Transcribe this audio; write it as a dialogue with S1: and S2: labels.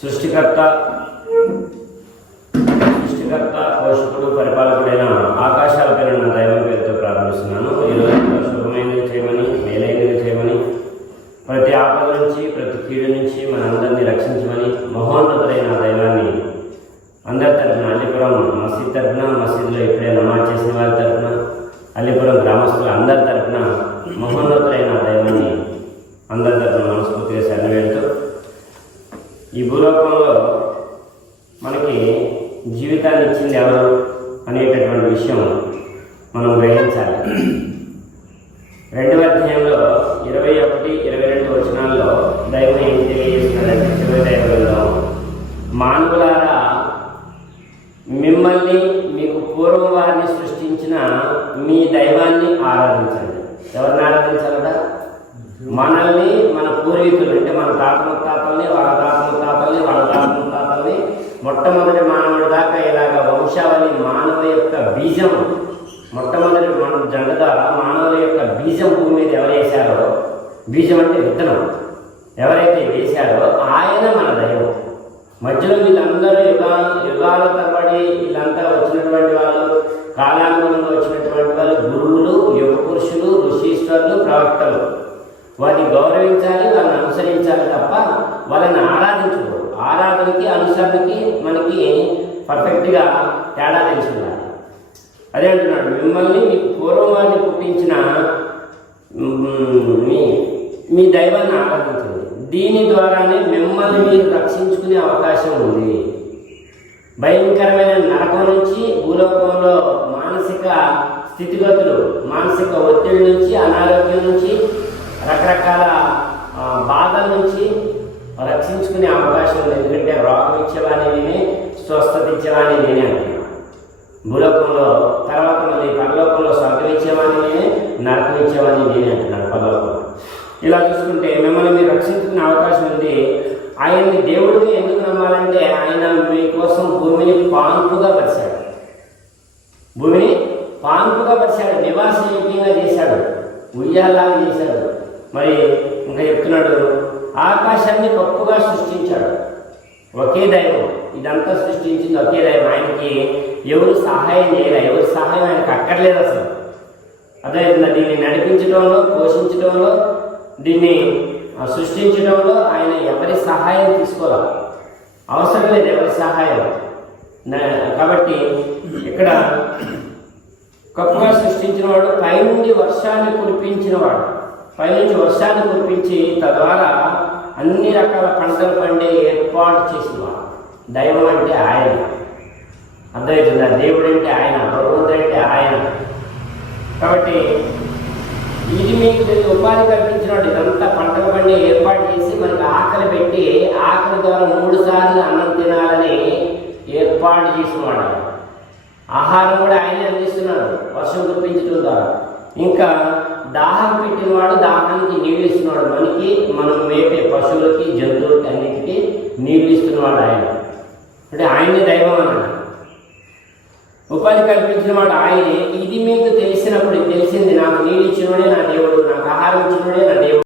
S1: సృష్టికర్త సృష్టికర్త పోషకుడు పరిపాలకుడైన ఆకాశాల పేరు నా దైవం పేరుతో ప్రారంభిస్తున్నాను ఈరోజు శుభమైనది చేయమని మేలైనది చేయమని ప్రతి ఆపద నుంచి ప్రతి కీడు నుంచి మనందరినీ రక్షించమని మహోన్నతుడైన దైవాన్ని అందరి తరఫున అల్లిపురం మసీద్ తరఫున మసీద్లో ఇప్పుడే నమాజ్ చేసిన వారి తరఫున అల్లిపురం గ్రామస్తుల అందరి తరఫున మహోన్నతుడైన దైవాన్ని అందరి తరఫున మనస్ఫూర్తిగా శరణవేడుతూ ఈ భూలోకంలో మనకి జీవితాన్ని ఇచ్చింది ఎవరు అనేటటువంటి విషయం మనం గ్రహించాలి. రెండవ అధ్యాయంలో ఇరవై ఒకటి ఇరవై రెండు వచనాల్లో దైవం ఏం తెలియజేస్తున్నాడంటే చివరి దైవంలో మానవులారా మిమ్మల్ని మీకు పూర్వం వారిని సృష్టించిన మీ దైవాన్ని ఆరాధించండి. ఎవరిని ఆరాధించాలట? మనల్ని మన పూర్వీకులు అంటే మన తాత ముత్తాతల్ని వాళ్ళ తాత ముత్తాతల్ని వాళ్ళ తాత ముత్తాతల్ని మొట్టమొదటి మానవుడి దాకా ఇలాగ వంశావళి మానవ యొక్క బీజం మొట్టమొదటి మన జంట ద్వారా మానవుల యొక్క బీజం భూమి మీద ఎవరేసారో బీజం అంటే విత్తనం ఎవరైతే వేశారో ఆయన మన దైవం. మధ్యలో వీళ్ళందరూ యుగాల యుగాల తరబడి వీళ్ళంతా వచ్చినటువంటి వాళ్ళు కాలానుగుణంగా వచ్చినటువంటి వాళ్ళు గురువులు యుగ పురుషులు ఋషీశ్వరులు ప్రవక్తలు. వారిని గౌరవించాలి వాళ్ళని అనుసరించాలి తప్ప వాళ్ళని ఆరాధించకూడదు. ఆరాధనకి అనుసరణకి మనకి పర్ఫెక్ట్గా తేడా తెలిసి ఉండాలి అదే అంటున్నాడు మిమ్మల్ని మీ పూర్వం వారిని పుట్టించిన మీ మీ దైవాన్ని ఆరాధించండి. దీని ద్వారానే మిమ్మల్ని మీరు రక్షించుకునే అవకాశం ఉంది. భయంకరమైన నరకం నుంచి భూలోకంలో మానసిక స్థితిగతులు మానసిక ఒత్తిడి నుంచి అనారోగ్యం నుంచి రకరకాల బాధల నుంచి రక్షించుకునే అవకాశం ఉంది. ఎందుకంటే రోగం ఇచ్చేవాడిని నేనే స్వస్థత ఇచ్చేవాడిని నేనే అంటున్నాను భూలోకంలో తర్వాత మళ్ళీ పరలోకంలో స్వర్గం ఇచ్చేవాడిని నేనే నరకం ఇచ్చేవాడిని నేనే అంటున్నాను పరలోకంలో. ఇలా చూసుకుంటే మిమ్మల్ని మీరు రక్షించుకునే అవకాశం ఉంది. ఆయన్ని దేవుడిని ఎందుకు నమ్మాలంటే ఆయన మీకోసం భూమిని పాన్పుగా పరిచాడు. భూమిని పాన్పుగా పరిచాడు. నివాసయోగ్యంగా చేశాడు? ఉయ్యాలాగా చేశాడు. మరి ఇంకా చెప్తున్నాడు ఆకాశాన్ని గొప్పగా సృష్టించాడు. ఒకే దైవం ఇదంతా సృష్టించింది ఒకే దైవం. ఆయనకి ఎవరు సహాయం చేయలే ఎవరి సహాయం ఆయనకు అక్కర్లేదు అసలు. అదే దీన్ని నడిపించడంలో పోషించడంలో దీన్ని సృష్టించడంలో ఆయన ఎవరి సహాయం తీసుకోవాలి? అవసరం లేదు ఎవరి సహాయం. కాబట్టి ఇక్కడ గొప్పగా సృష్టించినవాడు పైనుండి వర్షాన్ని కురిపించినవాడు. పైనుంచి వర్షాన్ని కురిపించి తద్వారా అన్ని రకాల పంటలు పండే ఏర్పాటు చేసినవాడు దైవం అంటే ఆయన. అర్థమవుతుందా? దేవుడు అంటే ఆయన భగవంతుడు అంటే ఆయన. కాబట్టి ఇది మీకు ఉపాధి కల్పించినట్టు ఇదంతా పంటలు పండి ఏర్పాటు చేసి మనకి ఆకలి పెట్టి ఆకలి ద్వారా మూడు సార్లు అన్నం తినాలని ఏర్పాటు చేసినవాడు ఆహారం కూడా ఆయనే అందిస్తున్నాడు వర్షం కురిపించడం ద్వారా. ఇంకా దాహం పెట్టినవాడు దాహానికి నీళ్ళు ఇస్తున్నాడు మనకి మనం మేపే పశువులకి జంతువులకి అన్నిటికీ నీళ్ళు ఇస్తున్నవాడు ఆయన. అంటే ఆయనే దైవం అన్నాడు. ఉపాధి కల్పించిన వాడు ఆయనే. ఇది మీకు తెలిసినప్పుడు తెలిసింది నాకు నీళ్ళు ఇచ్చినోడే నా దేవుడు నాకు ఆహారం ఇచ్చినోడే నా దేవుడు.